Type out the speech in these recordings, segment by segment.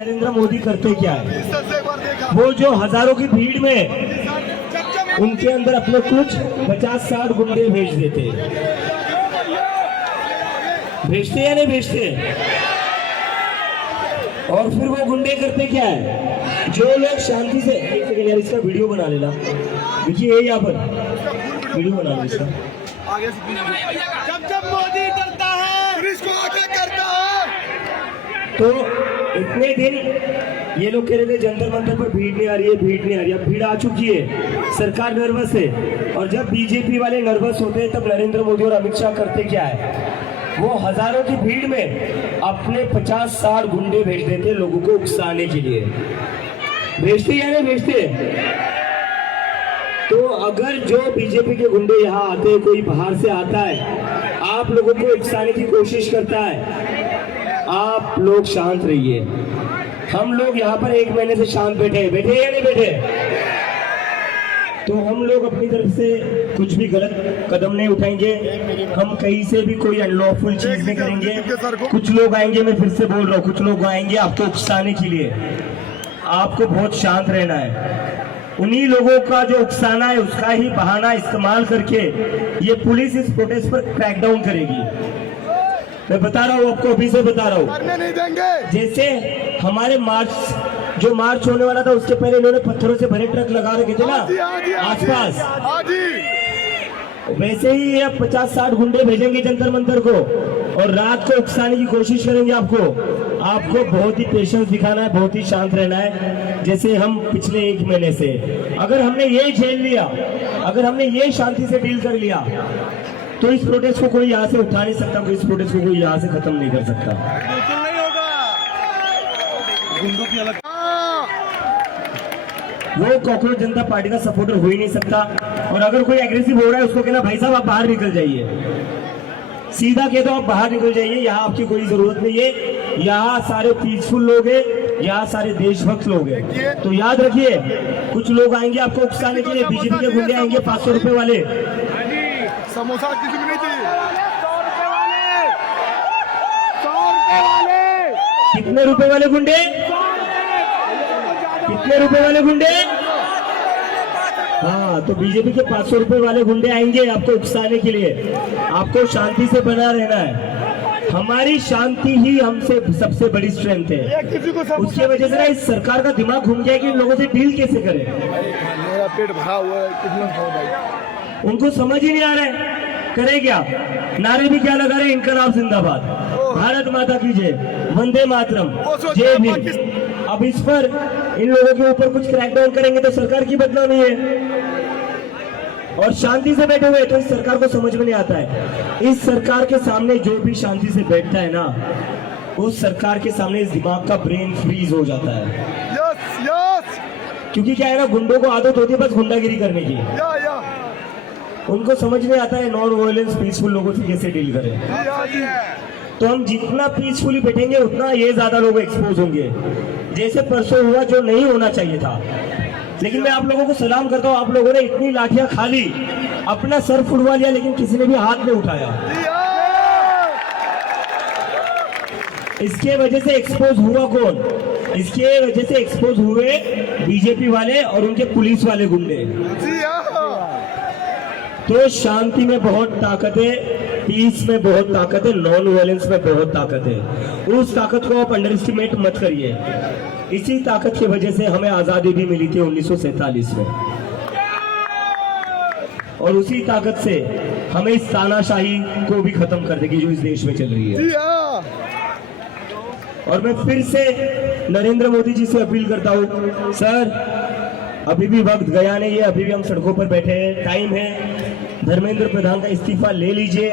नरेंद्र मोदी करते क्या है? वो जो हजारों की भीड़ में उनके अंदर अपने कुछ 50-60 गुंडे भेज देते या नहीं भेजते? और फिर वो गुंडे करते क्या है? जो लोग शांति से, एक सेकंड यार, इसका वीडियो बना लेना। देखिए ये यहाँ पर वीडियो बना लो इसका। जब मोदी करता है पुलिस को आगे करता है। तो इतने दिन ये लोग कह रहे थे जंतर मंतर पर भीड़ नहीं आ रही है, भीड़ नहीं आ रही है। अब भीड़ आ चुकी है, सरकार नर्वस है। और जब बीजेपी वाले नर्वस होते हैं तब नरेंद्र मोदी और अमित शाह करते क्या है? वो हजारों की भीड़ में अपने 50-60 गुंडे भेज देते लोगों को उकसाने के लिए। भेजते या नहीं भेजते? तो अगर जो बीजेपी के गुंडे यहाँ आते हैं, कोई बाहर से आता है, आप लोगों को उकसाने की कोशिश करता है, आप लोग शांत रहिए। हम लोग यहाँ पर 1 महीने से शांत बैठे या नहीं बैठे? तो हम लोग अपनी तरफ से कुछ भी गलत कदम नहीं उठाएंगे। हम कहीं से भी कोई अनलॉफुल चीज नहीं करेंगे। कुछ लोग आएंगे, मैं फिर से बोल रहा हूँ, कुछ लोग आएंगे आपको उकसाने के लिए। आपको बहुत शांत रहना है। उन्हीं लोगों का जो उकसाना है उसका ही बहाना इस्तेमाल करके ये पुलिस इस प्रोटेस्ट पर क्रैकडाउन करेगी। मैं बता रहा हूँ आपको, अभी से बता रहा हूँ। करने नहीं देंगे। जैसे हमारे जो मार्च होने वाला था उसके पहले इन्होंने पत्थरों से भरे ट्रक लगा रखे थे ना आसपास, वैसे ही ये 50-60 गुंडे भेजेंगे जंतर मंतर को और रात को उकसाने की कोशिश करेंगे आपको बहुत ही पेशेंस दिखाना है, बहुत ही शांत रहना है। जैसे हम पिछले 1 महीने से अगर हमने ये झेल लिया, अगर हमने ये शांति से डील कर लिया, तो इस प्रोटेस्ट को कोई यहाँ से उठा नहीं सकता, कोई इस प्रोटेस्ट को कोई यहाँ से खत्म नहीं कर सकता। बिल्कुल नहीं होगा। गुंडों की अलग वो कॉकरोच जनता पार्टी का सपोर्टर हो ही नहीं सकता। और अगर कोई एग्रेसिव हो रहा है उसको कहना भाई साहब आप बाहर निकल जाइए, सीधा कह दो आप बाहर निकल जाइए, यहाँ आपकी कोई जरूरत नहीं है। यहाँ सारे पीसफुल लोग हैं, यहाँ सारे देशभक्त लोग हैं। तो याद रखिए, कुछ लोग आएंगे आपको उकसाने के लिए, बीजेपी के गुंडे आएंगे 500 रुपए वाले। समोसा किसी को नहीं चाहिए। 100 रुपए वाले। कितने रुपए वाले गुंडे? कितने रुपए वाले गुंडे? हाँ, तो बीजेपी के 500 रुपए वाले गुंडे आएंगे आपको उकसाने के लिए। आपको शांति से बना रहना है। हमारी शांति ही हमसे सबसे बड़ी स्ट्रेंथ है। उसकी वजह से ना इस सरकार का दिमाग घूम गया कि इन लोगों से डील कैसे करें। मेरा पेट भरा हुआ है, कितना खाओ भाई। उनको समझ ही नहीं आ रहा है करे क्या। नारे भी क्या लगा रहे, इनकलाब जिंदाबाद, भारत माता की जय, वंदे मातरम, जय भीम। अब इस पर इन लोगों के ऊपर कुछ क्रैकडाउन करेंगे तो सरकार की बदनामी है। और शांति से बैठे हुए तो इस सरकार को समझ में नहीं आता है। इस सरकार के सामने जो भी शांति से बैठता है ना, उस सरकार के सामने इस दिमाग का ब्रेन फ्रीज हो जाता है। Yes yes. क्योंकि क्या है ना, गुंडों को आदत होती है बस गुंडागिरी करने की। या उनको समझ नहीं आता है नॉन वायलेंस पीसफुल लोगों से कैसे डील करें। तो हम जितना पीसफुली बैठेंगे उतना ये ज्यादा लोग एक्सपोज होंगे। जैसे परसों हुआ, जो नहीं होना चाहिए था। लेकिन मैं आप लोगों को सलाम करता हूँ, आप लोगों ने इतनी लाठियां खा ली, अपना सर फुड़वा लिया, लेकिन किसी ने भी हाथ नहीं उठाया। इसके वजह से एक्सपोज हुआ कौन? इसके वजह से एक्सपोज हुए बीजेपी वाले और उनके पुलिस वाले गुंडे। तो शांति में बहुत ताकत है, पीस में बहुत ताकत है, नॉन वायलेंस में बहुत ताकत है। उस ताकत को आप अंडर एस्टिमेट मत करिए। इसी ताकत की वजह से हमें आजादी भी मिली थी 1947 में, और उसी ताकत से हमें इस तानाशाही को भी खत्म कर देगी जो इस देश में चल रही है। और मैं फिर से नरेंद्र मोदी जी से अपील करता हूँ, सर अभी भी वक्त गया नहीं है, अभी भी हम सड़कों पर बैठे हैं, टाइम है। धर्मेंद्र प्रधान का इस्तीफा ले लीजिए।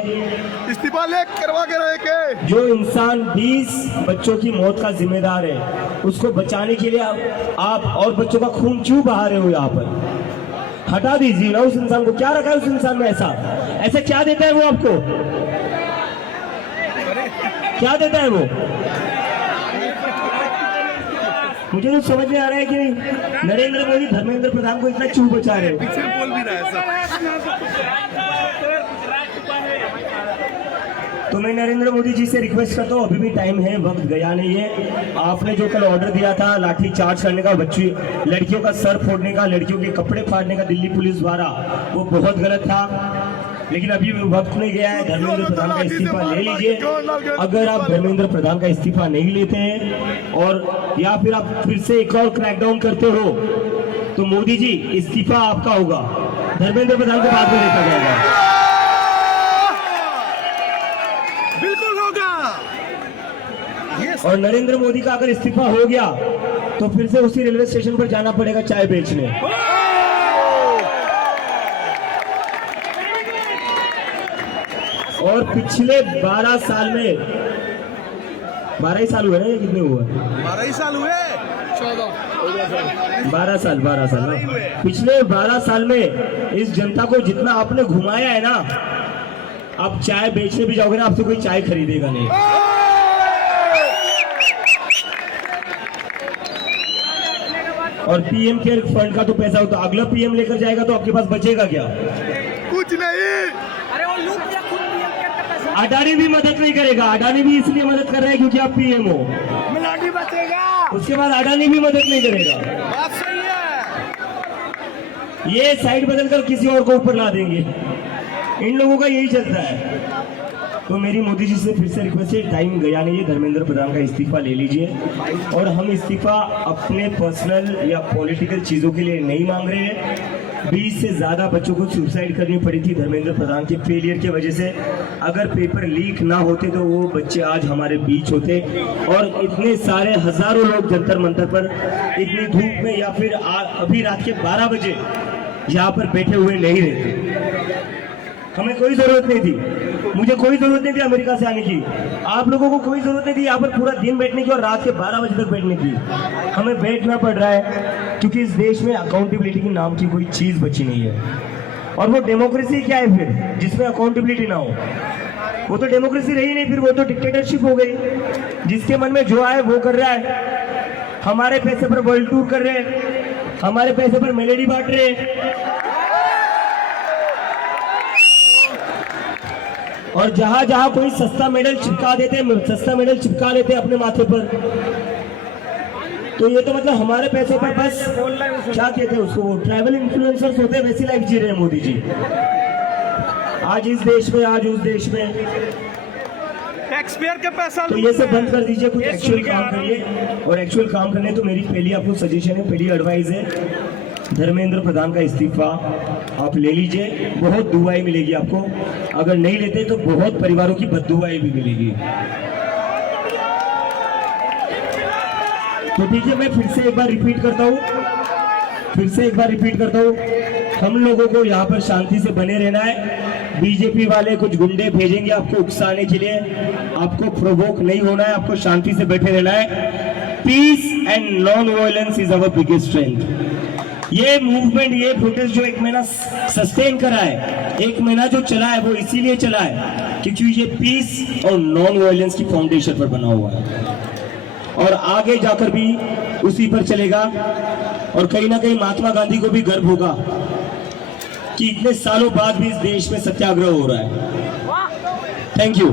इस्तीफा ले करवा के रहेंगे। जो इंसान 20 बच्चों की मौत का जिम्मेदार है, उसको बचाने के लिए आप और बच्चों का खून क्यों बहा रहे हो? यहाँ पर हटा दीजिए ना उस इंसान को। क्या रखा है उस इंसान में? ऐसा क्या देता है वो आपको? क्या देता है वो? मुझे तो समझ में आ रहा है कि नरेंद्र मोदी धर्मेंद्र प्रधान को इतना क्यों बचा रहे हो। तो मैं नरेंद्र मोदी जी से रिक्वेस्ट करता हूँ, अभी भी टाइम है, वक्त गया नहीं है। आपने जो कल ऑर्डर दिया था लाठी चार्ज करने का, बच्ची लड़कियों का सर फोड़ने का, लड़कियों के कपड़े फाड़ने का दिल्ली पुलिस द्वारा, वो बहुत गलत था। लेकिन अभी भी वक्त नहीं गया है, धर्मेंद्र प्रधान का इस्तीफा ले लीजिए। अगर आप धर्मेंद्र प्रधान का इस्तीफा नहीं लेते हैं और या फिर आप फिर से एक और क्रैकडाउन करते हो तो मोदी जी इस्तीफा आपका होगा, धर्मेंद्र प्रधान को बाद में देखा जाएगा। बिल्कुल होगा। और नरेंद्र मोदी का अगर इस्तीफा हो गया तो फिर से उसी रेलवे स्टेशन पर जाना पड़ेगा चाय बेचने। और पिछले 12 साल में 12 ही साल हुए ना, ये कितने हुए? 12 ही साल हुए। 12 साल ना? पिछले 12 साल में इस जनता को जितना आपने घुमाया है ना, आप चाय बेचने भी जाओगे ना, आपसे कोई चाय खरीदेगा नहीं। और पीएम केयर फंड का तो पैसा होता, अगला पीएम लेकर जाएगा तो आपके पास बचेगा क्या? कुछ नहीं। अरे वो लूट दिया खुद पीएम केयर का पैसा। अडानी भी मदद नहीं करेगा, अडानी भी इसलिए मदद कर रहा है क्योंकि आप पीएम हो। मिलानी बचेगा। उसके बाद अडानी भी मदद नहीं करेगा, बात सही है। ये साइड बदलकर किसी और को ऊपर ला देंगे। इन लोगों का यही चलता है। तो मेरी मोदी जी से फिर से रिक्वेस्ट है, टाइम गया नहीं है, धर्मेंद्र प्रधान का इस्तीफा ले लीजिए। और हम इस्तीफा अपने पर्सनल या पॉलिटिकल चीजों के लिए नहीं मांग रहे हैं। 20 से ज्यादा बच्चों को सुसाइड करनी पड़ी थी धर्मेंद्र प्रधान के फेलियर की वजह से। अगर पेपर लीक ना होते तो वो बच्चे आज हमारे बीच होते। और इतने सारे हजारों लोग जंतर मंतर पर इतनी धूप में या फिर अभी रात के 12 बजे यहाँ पर बैठे हुए नहीं रहते। हमें कोई जरूरत नहीं थी, मुझे कोई जरूरत नहीं थी अमेरिका से आने की, आप लोगों को कोई जरूरत नहीं थी यहाँ पर पूरा दिन बैठने की और रात के 12 बजे तक बैठने की। हमें बैठना पड़ रहा है क्योंकि इस देश में अकाउंटेबिलिटी की नाम की कोई चीज बची नहीं है। और वो डेमोक्रेसी क्या है फिर जिसमें अकाउंटेबिलिटी ना हो? वो तो डेमोक्रेसी रही नहीं, फिर वो तो डिक्टेटरशिप हो गई। जिसके मन में जो आए वो कर रहा है। हमारे पैसे पर वर्ल्ड टूर कर रहे हैं, हमारे पैसे पर मेलेडी बांट रहे हैं। और जहां जहां कोई सस्ता मेडल चिपका देते अपने माथे पर। तो ये तो मतलब हमारे पैसों पर बस क्या कहते हैं उसको, वो ट्रैवल इन्फ्लुएंसर्स होते हैं, वैसी लाइफ जी रहे हैं मोदी जी। आज इस देश में, आज उस देश में। टैक्स पेयर के पैसा। तो ये सब बंद कर दीजिए, कुछ एक्चुअल काम करिए। और एक्चुअल काम करने तो मेरी पहली आपको सजेशन है, पहली एडवाइस है, धर्मेंद्र प्रधान का इस्तीफा आप ले लीजिए। बहुत दुआएं मिलेगी आपको, अगर नहीं लेते तो बहुत परिवारों की बददुआएं भी मिलेगी। तो ठीक है, मैं फिर से एक बार रिपीट करता हूँ, हम लोगों को यहाँ पर शांति से बने रहना है। बीजेपी वाले कुछ गुंडे भेजेंगे आपको उकसाने के लिए, आपको प्रोवोक नहीं होना है, आपको शांति से बैठे रहना है। Peace and non violence is our biggest strength. ये मूवमेंट, ये प्रोटेस्ट जो 1 महीना सस्टेन करा है, 1 महीना जो चला है, वो इसीलिए चला है क्योंकि ये पीस और नॉन वायलेंस की फाउंडेशन पर बना हुआ है और आगे जाकर भी उसी पर चलेगा। और कहीं ना कहीं महात्मा गांधी को भी गर्व होगा कि इतने सालों बाद भी इस देश में सत्याग्रह हो रहा है। Thank you.